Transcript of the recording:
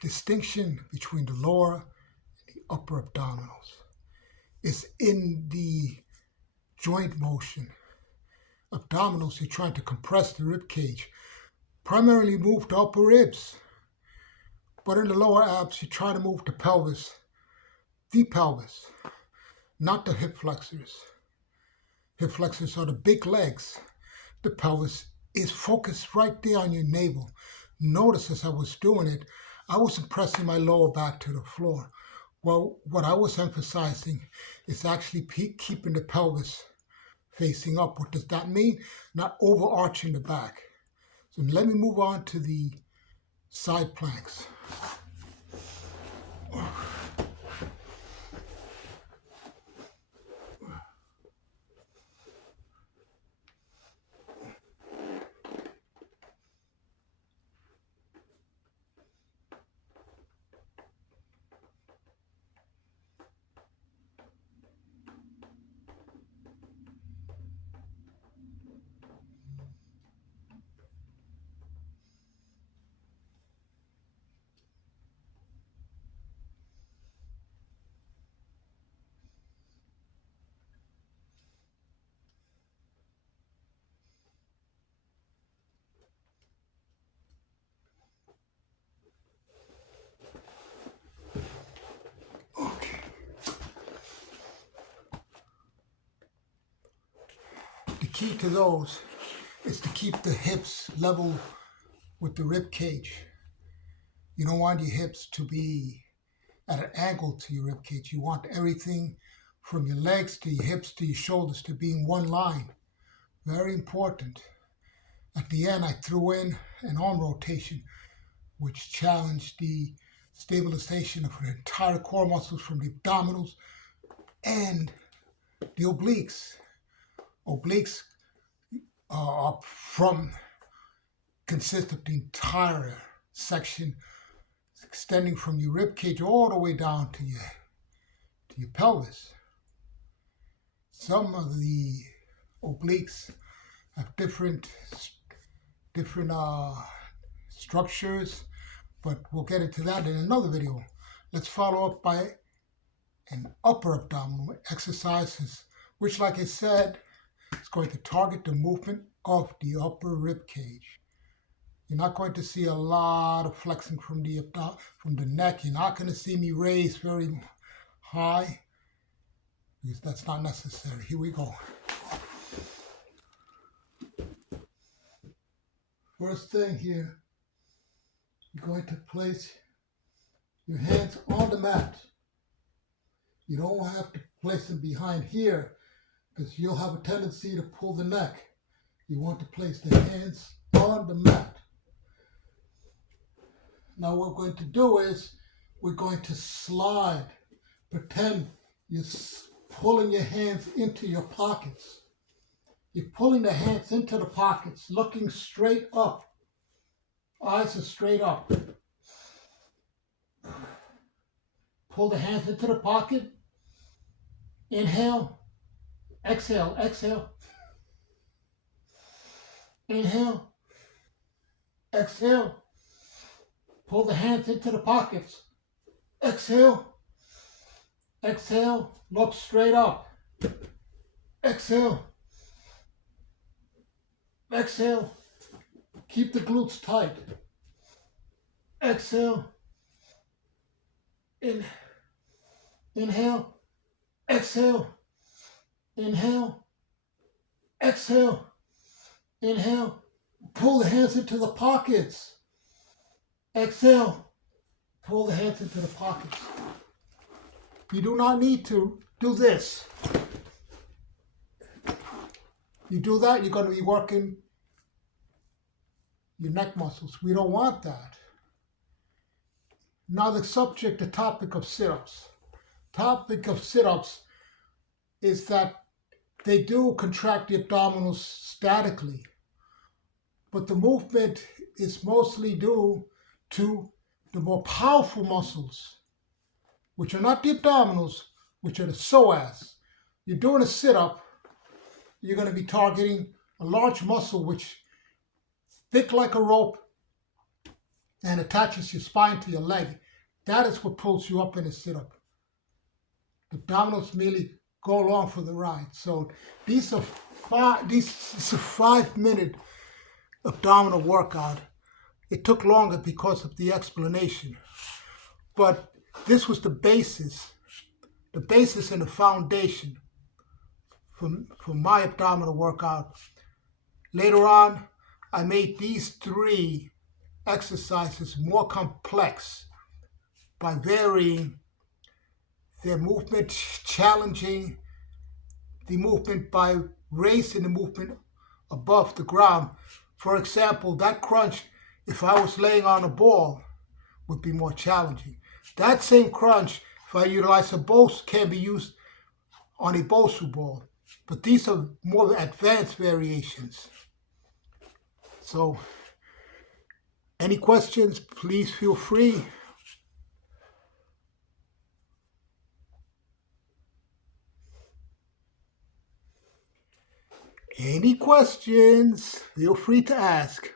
distinction between the lower and the upper abdominals is in the joint motion. Abdominals, you're trying to compress the rib cage, primarily move the upper ribs. But in the lower abs, you try to move the pelvis, not the hip flexors. Hip flexors are the big legs. The pelvis is focused right there on your navel. Notice as I was doing it, I wasn't pressing my lower back to the floor. Well, what I was emphasizing is actually keeping the pelvis facing up. What does that mean? Not overarching the back. So let me move on to the side planks. The key to those is to keep the hips level with the rib cage. You don't want your hips to be at an angle to your rib cage. You want everything from your legs to your hips to your shoulders to be in one line. Very important. At the end, I threw in an arm rotation, which challenged the stabilization of the entire core muscles from the abdominals and the obliques. Obliques consist of the entire section extending from your rib cage all the way down to your pelvis. Some of the obliques have different structures, but we'll get into that in another video. Let's follow up by an upper abdominal exercises, which, like I said, is going to target the movement of the upper rib cage. You're not going to see a lot of flexing from the neck. You're not going to see me raise very high, because that's not necessary. Here we go. First thing here, you're going to place your hands on the mat. You don't have to place them behind here, because you'll have a tendency to pull the neck. You want to place the hands on the mat. Now what we're going to do is we're going to slide. Pretend you're pulling your hands into your pockets. You're pulling the hands into the pockets, looking straight up. Eyes are straight up. Pull the hands into the pocket. Inhale. Exhale, exhale. Inhale. Exhale. Pull the hands into the pockets. Exhale. Exhale. Look straight up. Exhale. Exhale. Keep the glutes tight. Exhale. Inhale. Exhale. Inhale. Exhale. Inhale. Pull the hands into the pockets. Exhale. Pull the hands into the pockets. You do not need to do this. You do that, you're going to be working your neck muscles. We don't want that. Now the topic of sit-ups. Topic of sit-ups is that they do contract the abdominals statically, but the movement is mostly due to the more powerful muscles, which are not the abdominals, which are the psoas. You're doing a sit-up, you're going to be targeting a large muscle which is thick like a rope and attaches your spine to your leg. That is what pulls you up in a sit-up. The abdominals merely go along for the ride. So these are this is a 5-minute abdominal workout. It took longer because of the explanation, but this was the basis and the foundation for my abdominal workout. Later on, I made these 3 exercises more complex by varying their movement, challenging the movement by raising the movement above the ground. For example, that crunch, if I was laying on a ball, would be more challenging. That same crunch, if I utilize a BOSU, can be used on a BOSU ball. But these are more advanced variations. So, any questions, please feel free. Any questions, feel free to ask.